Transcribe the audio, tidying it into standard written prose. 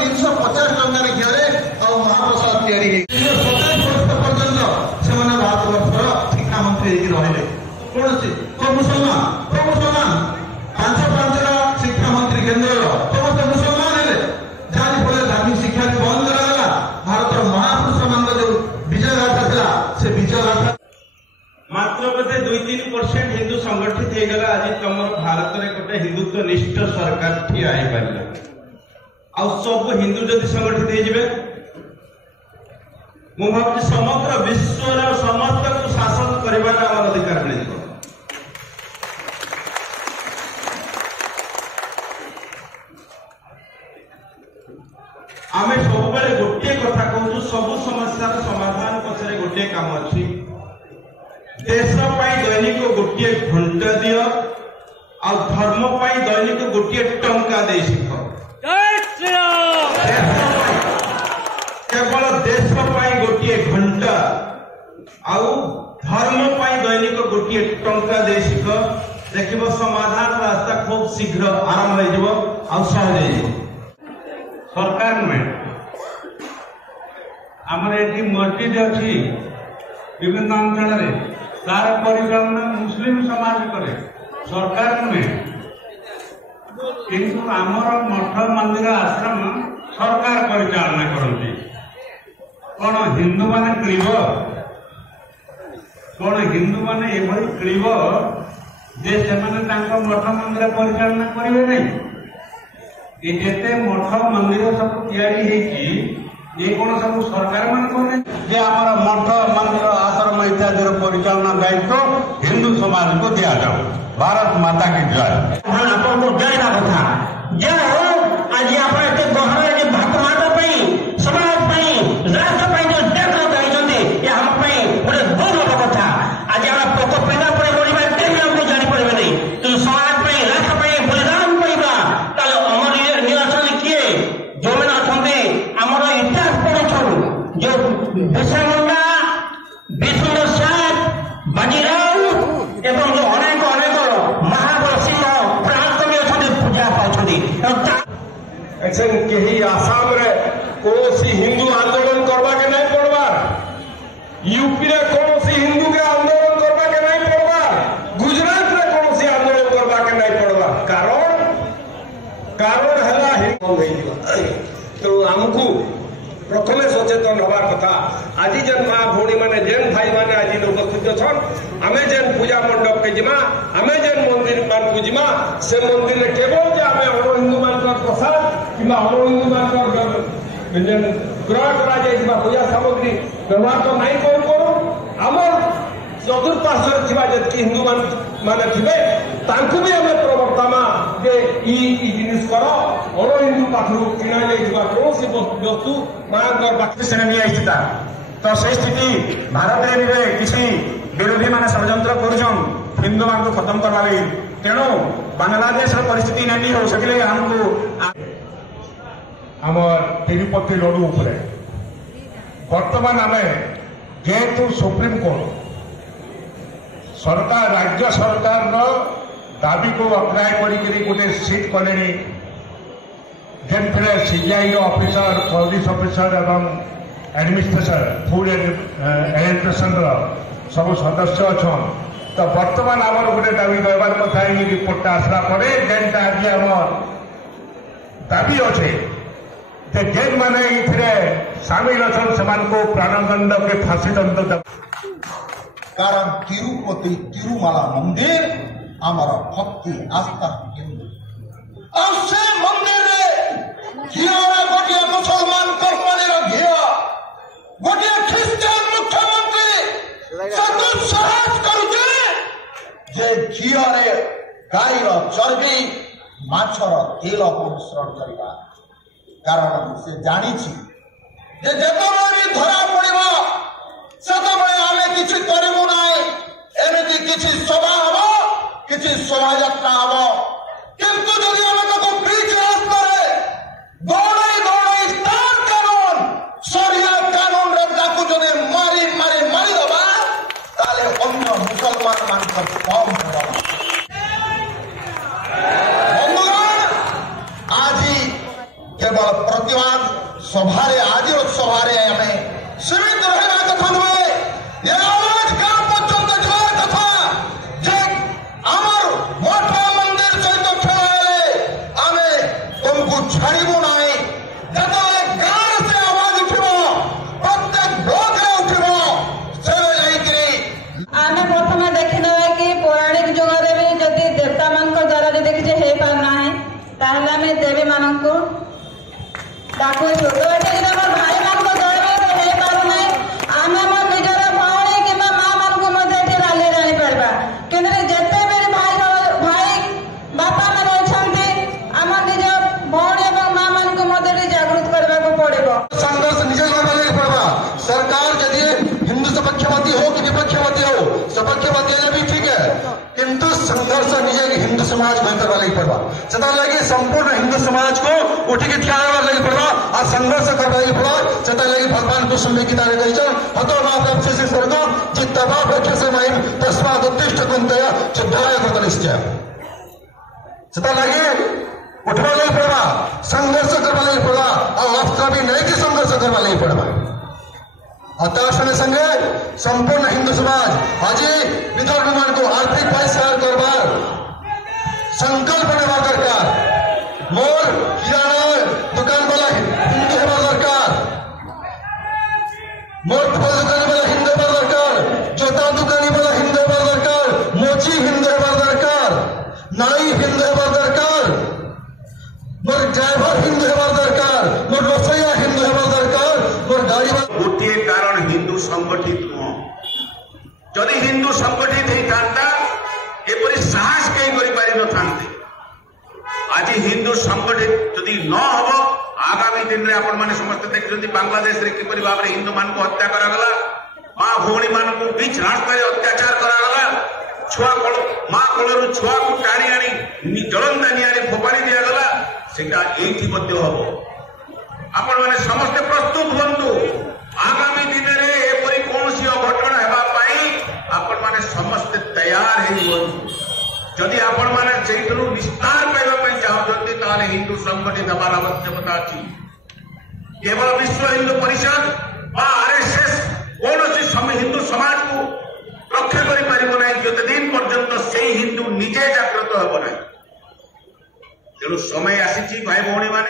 350 टंकार घिरे और महाप्रसाद तैयारी 27 वर्ष पर्यंत से भारत वर्षर शिक्षा मंत्री रही कौन मुसलमान 5 शिक्षा मंत्री केन्द्र समस्त मुसलमान है जहाँ फल धार्मिक शिक्षा को बंद कराला भारत महापुरुष मान जो विजय गाथा था से विजय गाथा मात्र बोधे 2-3% हिंदू संगठित हो गला। आज तुम भारत में गोटे हिंदुत्व निष्ठ सरकार ठिया हो पारा आ सब हिंदू जदि संगठित हो मु भावी समग्र विश्व समस्त को शासन करने अधिकार मिल आमे सब गोटे कथा कहूँ सब समस्या समाधान पछरे गोटे काम अच्छी देश दैनिक गोटे घंटा दियो आ धर्म दैनिक गोटे टंका दे शिख केवल देश गोटे घंटा आउ धर्म दैनिक गोटे टंका दे शिख देख समाधान रास्ता खूब शीघ्र आरंभ हो सहज सरकार नुहे आमर ये मस्जिद अच्छी विभिन्न अंचल तार परिचालना मुस्लिम समाज करे सरकार नुहे किंतु आमर मठ मंदिर आश्रम सरकार परिचालना करती कौन हिंदू माने क्रीब कौन हिंदू माने एभली क्रीब जे से मठ मंदिर परिचालना करेंगे नहीं जेते मठ मंदिर सब ये कौन सब सरकार मान जे आम मठ मंदिर आश्रम इत्यादि परिचालना दायित्व हिंदू समाज को दिया जाओ। भारत माता की जय। आपको जयना कथा जय हो आज आप गहरे भातमाता समाज राष्ट्र जो देश चाहिए हम गोटे गौरव कथा आज आम पोक पेड़ा पर बढ़ा केही हमको जापर नहीं कि समाज राष्ट्र बलिदान करवा अमर निवासन किए जो मैंने अच्छा आमर इतिहास पढ़ु जो बिरसा मुंडा विष्णु साथ बाजीराव एवं जो अनेक अनेक महाबल सिंह प्राण अच्छा पूजा पाँच कहीं आसाम रे कौन हिंदू आंदोलन करवा के नहीं पड़वार यूपी रे कौन हिंदू के आंदोलन करवा के नहीं पड़वार गुजरात रे कौन आंदोलन करवा के नहीं पड़वार कारण है तो आमको प्रथमे सचेतन हबार कथा आज जेन माँ भौणी मैंने जेन भाई मैंने आज लोग खुद आमे जेन पूजा मंडप के जिमा आमे जेन मंदिर मान को जिमा से मंदिर में केवल जे आमे अण हिंदू मान प्रसाद कि अण हिंदू मान जेन ग्रह करा जाइबा पूजा सामग्री व्यवहार तो नहीं करू आमर चतुर्पार्श्व थिबा जेतकी हिंदू माने थिबे तांकु भी आमे प्रवर्तमा जे ई जिनिस करो अण हिंदू पाखरु किना जाइबा कोनसी वस्तु मां बाकी श्रेणी आइता तो से स्थिति भारत में किसी विरोधी मान षड्यंत्र करुछन हिंदू मान को खत्म करवा लगी तेणु बांग्लादेश परिस्थिति नहीं हो सके हमको आमर तिरुपति लड्डू उपरे वर्तमान आम जेहेतु सुप्रीम कोर्ट सरकार राज्य सरकार दाबी को अप्लाई कर गोटे सीट कले जेन सीबीआई ऑफिसर पुलिस ऑफिसर एवं एडमिनिस्ट्रेशन फूड एडमिनिस्ट्रेशन सब सदस्य अच्छा तो वर्तमान आमर गोटे दाबी कहबार कथा ये रिपोर्ट आसला पर जेनटा आज आम दाबी अच्छे जेन मैंने ये सामिल अच्छन से प्राणदंड के फांसी दंड कारण तिरुपति तिरुमाला मंदिर आमर भक्ति आस्था केंद्र और से मंदिर रे घिया गोटे मुसलमान कंपनी घिया गोटे ख्रिस्टान मुख्यमंत्री दुस्साहस करुचे जे घिया रे गाईर चर्बी माछर तेल मिश्रण करवा कारण से जानी जेतबे धरा पड़ा से आमे किसी करू ना एमती किसी सभा हम किसी शोभा यात्रा हम किंतु जदि आम बीच रास्ता दौड़े दौड़े स्टार कानून सरिया कानून ताकू जदि मारी मारी मारिदबा ताले अन्य मुसलमान मान कम बंधुगण आज केवल प्रतिवाद सभारे आज सभारे आम सीमित रहा कथा नुहे ये आवाज गाँ पर्यंत जावार कथा जे आमर मठ मंदिर सहित खेल आम तुमको छाड़ू ना जो गाँव से आवाज उठ प्रत्येक ब्लॉक उठ से आमे प्रथम देखने कि पौराणिक जुगरे भी जदि देवता मान द्वारा जदि किसी हो पारना है ताहले आमे देवी मान को डाकुचु तो ये भाई मान द्वारा भी हो पारना आम निजर भौणी कि माँ मान को राली जानी पार्बा कि जिते भी भाई भाई बापा मैंने अच्छा आम निज भौणी और माँ मान को जागृत करने को पड़ो। संघर्ष निजे करने पड़वा सरकार यदि हिंदू सपक्षपाती हो कि विपक्षपाती हो सपक्षपाती है भी ठीक है किंतु संघर्ष निजे हिंदू समाज को करवा लगी पड़वा से लगे संपूर्ण हिंदू समाज को उठिक ठिया लगी पड़वा और संघर्ष करवा लगी पड़ा से लगे भगवान कृष्ण भी गीता कही हतो माप से स्वर्ग चित्तवा वक्ष से महिम तस्माद उत्तिष्ठ कुंतय शुद्धाय कृत निश्चय से लगे उठवा लगी पड़वा संघर्ष करवा लगी पड़वा और अस्त्र भी नहीं कि संघर्ष करवा लगी पड़वा हताश होने संगे संपूर्ण हिंदू समाज आज विदर्भ मान को आर्थिक बहिष्कार करवार संकल्प नेवा दरकार मोर किराना दुकान वाला हिंदू हेबा दरकार मोर फल दुकान वाला हिंदू हेबा दरकार जोता दुकानी वाला हिंदू हेबा दरकार मोची हिंदू हेबा दरकार नाई हिंदू हेबा दरकार मोर ड्राइवर हिंदू हेबा दरकार मोर रसोईया हिंदू हेबा दरकार मोर गाड़ी गोटे कारण हिंदू संगठित नुह जदि हिंदू संगठित होता एपरी साहस कहीं कर आज हिंदू संगठित जदि न हम आगामी दिन में आपण मैंने समस्त देखते बांग्लादेश रे किपरि भाव में हिंदू मान को हत्या करागला माँ भौणी मान को बीच रास्ता अत्याचार करागला छुआ माँ कोलू छुआ को टाणी आनी जलंदा निआरे फोपाड़ी दिगला सेटा एठी मध्य हम आपण मैंने समस्ते प्रस्तुत हूँ आगामी दिन में एपरी कौन सी अघटन होगापाई आपण मैंने समस्ते तैयार जदि आपण मैंने से निस्तार पाइबा चाहते ताले हिंदू संगठित हमार आवश्यकता अच्छी केवल विश्व हिंदू परिषद आरएसएस कौन हिंदू समाज को रक्षा कर जिते दिन पर्यंत से हिंदू निजे जागृत हेब ना तेणु समय आसी भाई भौणी मान